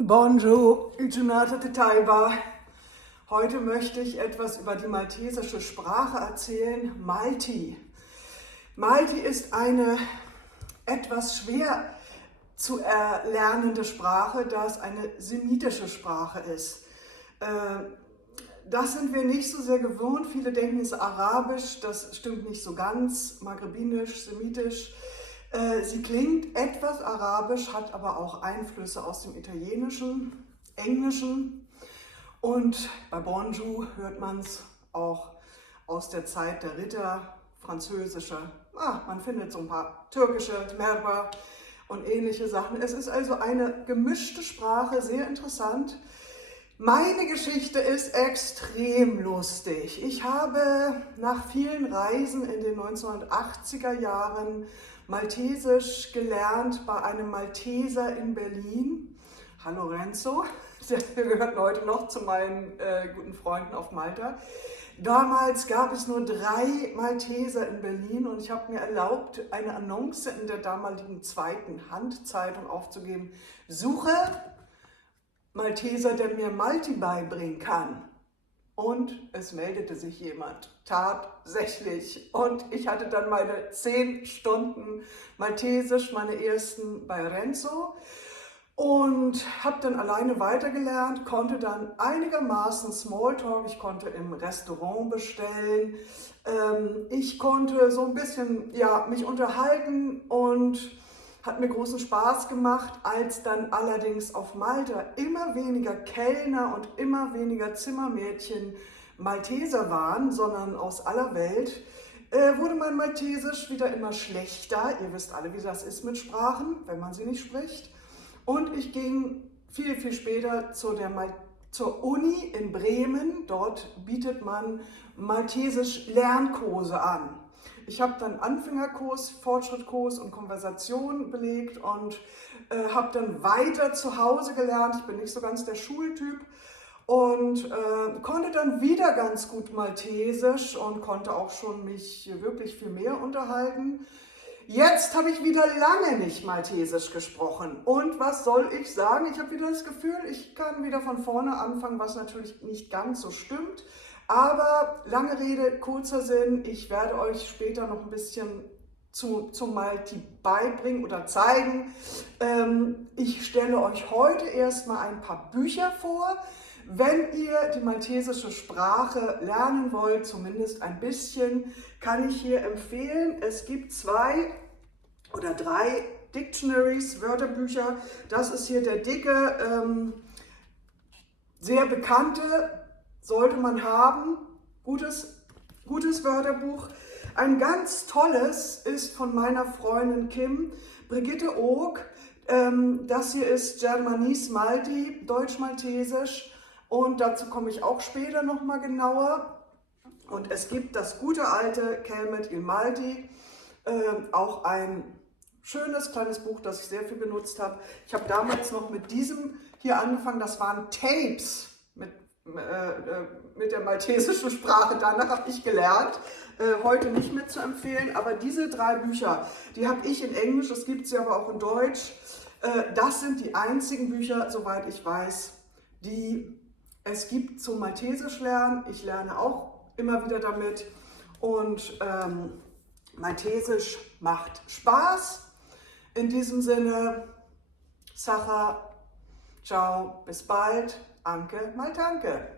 Bonjour, Giornata Taiba. Heute möchte ich etwas über die maltesische Sprache erzählen, Malti. Malti ist eine etwas schwer zu erlernende Sprache, da es eine semitische Sprache ist. Das sind wir nicht so sehr gewohnt. Viele denken, es ist Arabisch, das stimmt nicht so ganz, Maghrebinisch, Semitisch. Sie klingt etwas arabisch, hat aber auch Einflüsse aus dem Italienischen, Englischen und bei Bonjour hört man es auch aus der Zeit der Ritter, französische, man findet so ein paar türkische, Merba und ähnliche Sachen. Es ist also eine gemischte Sprache, sehr interessant. Meine Geschichte ist extrem lustig. Ich habe nach vielen Reisen in den 1980er Jahren Maltesisch gelernt bei einem Malteser in Berlin. Hallo Renzo, der gehört heute noch zu meinen guten Freunden auf Malta. Damals gab es nur 3 Malteser in Berlin und ich habe mir erlaubt, eine Annonce in der damaligen zweiten Handzeitung aufzugeben. Suche Malteser, der mir Malti beibringen kann. Und es meldete sich jemand, tatsächlich. Und ich hatte dann meine 10 Stunden Maltesisch, meine ersten bei Renzo. Und habe dann alleine weitergelernt, konnte dann einigermaßen Smalltalk, ich konnte im Restaurant bestellen. Ich konnte so ein bisschen mich unterhalten und hat mir großen Spaß gemacht, als dann allerdings auf Malta immer weniger Kellner und immer weniger Zimmermädchen Malteser waren, sondern aus aller Welt, wurde mein Maltesisch wieder immer schlechter. Ihr wisst alle, wie das ist mit Sprachen, wenn man sie nicht spricht. Und ich ging viel, viel später zur Uni in Bremen. Dort bietet man Maltesisch Lernkurse an. Ich habe dann Anfängerkurs, Fortschrittkurs und Konversation belegt und habe dann weiter zu Hause gelernt. Ich bin nicht so ganz der Schultyp und konnte dann wieder ganz gut Maltesisch und konnte auch schon mich wirklich viel mehr unterhalten. Jetzt habe ich wieder lange nicht Maltesisch gesprochen und was soll ich sagen? Ich habe wieder das Gefühl, ich kann wieder von vorne anfangen, was natürlich nicht ganz so stimmt. Aber lange Rede, kurzer Sinn, ich werde euch später noch ein bisschen zu Malti beibringen oder zeigen. Ich stelle euch heute erstmal ein paar Bücher vor. Wenn ihr die maltesische Sprache lernen wollt, zumindest ein bisschen, kann ich hier empfehlen, es gibt 2 oder 3 Dictionaries, Wörterbücher. Das ist hier der dicke, sehr bekannte, sollte man haben, gutes Wörterbuch. Ein ganz tolles ist von meiner Freundin Kim, Brigitte Oog. Das hier ist Germanese Malti, Deutsch-Maltesisch und dazu komme ich auch später nochmal genauer. Und es gibt das gute alte Kelmet il Malti, auch ein schönes kleines Buch, das ich sehr viel benutzt habe. Ich habe damals noch mit diesem hier angefangen, das waren Tapes mit der maltesischen Sprache. Danach habe ich gelernt, heute nicht mehr zu empfehlen, aber diese 3 Bücher, die habe ich in Englisch, es gibt sie aber auch in Deutsch. Das sind die einzigen Bücher, soweit ich weiß, die es gibt zum Maltesisch lernen. Ich lerne auch immer wieder damit und Maltesisch macht Spaß. In diesem Sinne, Sacha, ciao, bis bald, Anke, mal danke.